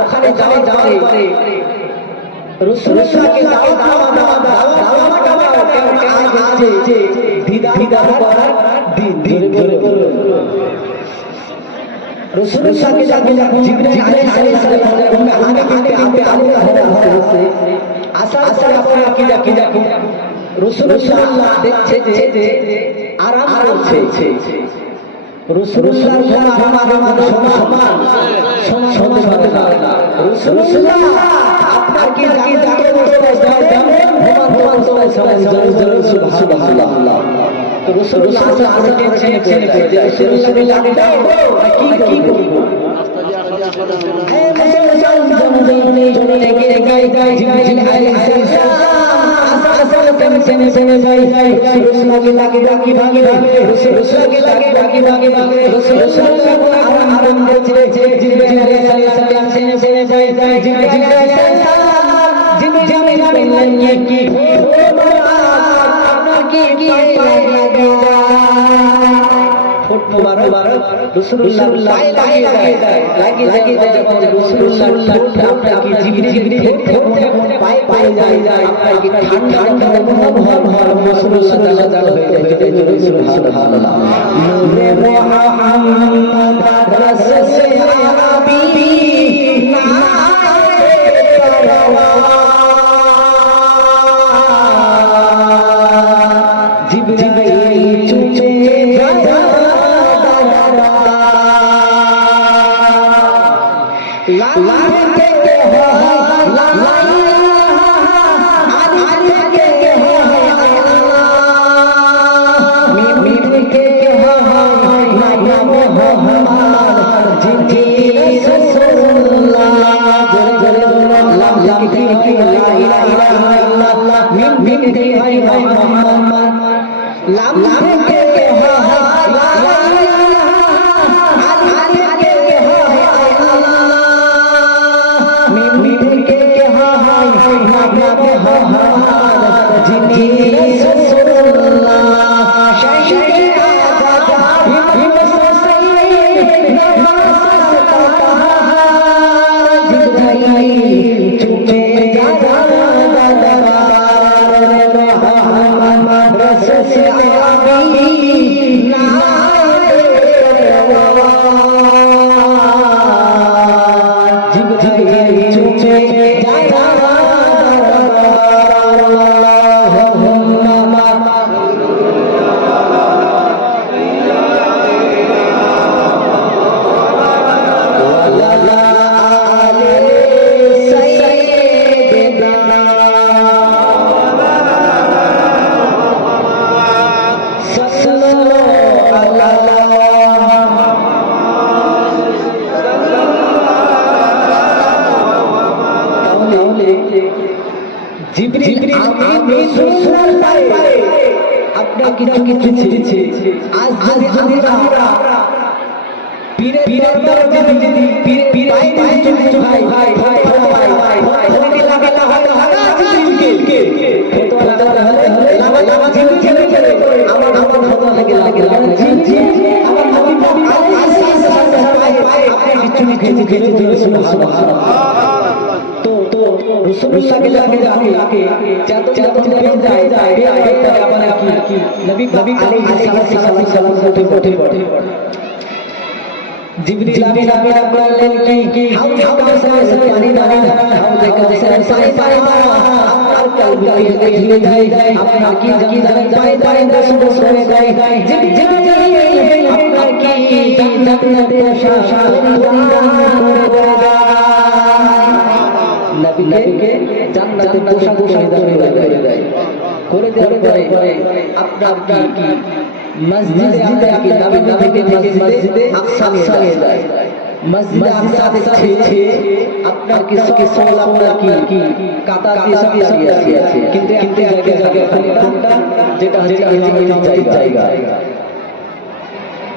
ওখানে যাওয়ার পরে রাসূলুল্লাহকে দিদার করার দিন রাসূলুল্লাহকে যখন জিবরাইল আলাইহিস সালাম আসার পরে কি দেখো রাসূলুল্লাহ দেখছে যে আরাম করছে রাসূলুল্লাহর সমান হতে পারে না। রাসূলুল্লাহ আপনার কি জাগে বসে সুবহানাল্লাহ। তো রাসূলুল্লাহ কি করব নবীকে জান্নাতে পোশাক করে দেওয়ার পরে আপনার কি মসজিদে আপনাকে নবী থেকে মসজিদে আকসা নিয়ে যায়। মসজিদে আকসা থেকে আপনার কি সোলা কি কাতা দিয়ে সব দাঁড়িয়ে আছে, কিন্তু একটা জায়গায় কোনটা যেটা হচ্ছে ইমামের জায়গা।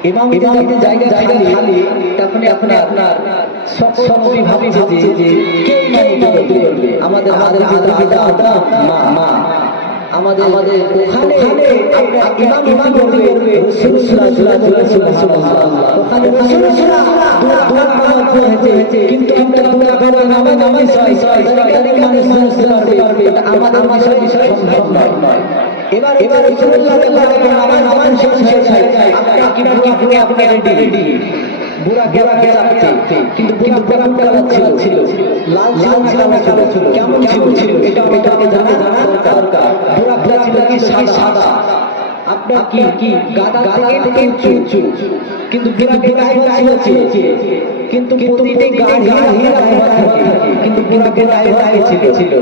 ইমামের জায়গা খালি তখন আপনার সকল নবী ভাবছে যে কে ইমামতি করবে। আমাদের আদম মা আমাদের ওখানে ইমামতি করবে রাসূলুল্লাহ সাল্লাল্লাহু আলাইহি ওয়াসাল্লাম। ওখানে কিন্তু আমরা পুরা করে নামে আমাদের বিষয় সম্ভব নয়। এবার রাসূলুল্লাহকে নামান শেষ হয় আপনার কি আপনি রেডি বুড়া চাপতে কিন্তু বুড়া ছিল লাল ছিল কেমন ছিল এটা জানা দরকার। বুড়া ছিল কি সাদা আপনার কি গাদা থেকে উঁচু কিন্তু বুড়া ছিল কিন্তু প্রতিটি গাড়ি কিন্তু বুড়া ছিল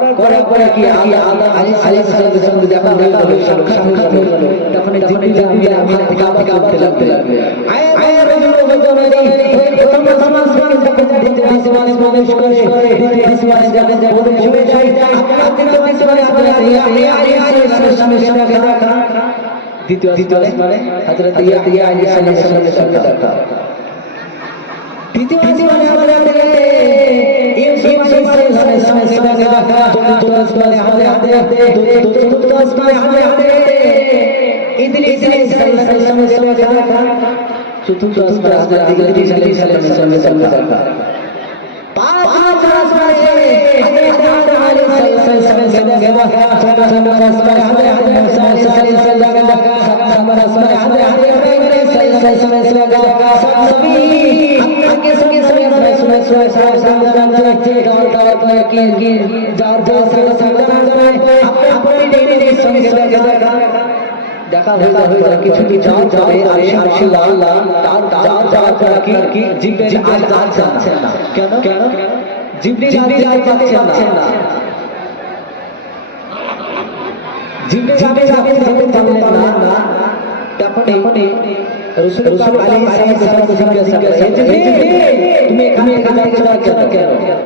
করার পরে কি আদম আলাইহিস সালামের দেখা হলো সাক্ষাৎ হয়ে গেল তখন জিবরিল আমিন থেকে কাঁপতে লাগবে আয় রাজুল বজরনি প্রথম আসমান থেকে দিতে আসমান প্রবেশ করে দিতে আসমানে যাবে প্রবেশ হয়ে যায় আপনার দিকে আসমানে ইয়া আলাইহিস সালামের সঙ্গে দেখা দ্বিতীয় আসমানে হযরত ইয়া আলাইহিস সালামের সঙ্গে দেখা দ্বিতীয় আসমানে আমরা দেখতে ইউসুফ আলাইহিস সালামের সঙ্গে দেখা চতুর্থ আসমানে চতুর্থ আসমানে ইদ্রিস আলাইহিস সালামের সঙ্গে দেখা চতুর্থ আসমানে হযরত ইদ্রিস আলাইহিস সালামের সঙ্গে দেখা পাঁচ আসমানে হযরত আদম আলাইহিস সালামের সঙ্গে দেখা ছয় আসমানে হযরত মুসা আলাইহিস সালামের সঙ্গে দেখা সাত আসমানে হযরত ইব্রাহিম আলাইহিস সালামের সঙ্গে দেখা সবই আগে সঙ্গে কি যার দেখা হয়ে কিছু কি জিবরিল যাচ্ছে না কেন জিবরিল পাচ্ছেন না জিবরিল না তখন রাসূল আলাইহিস সালাম জিজ্ঞাসা করে তুমি এখানে কেন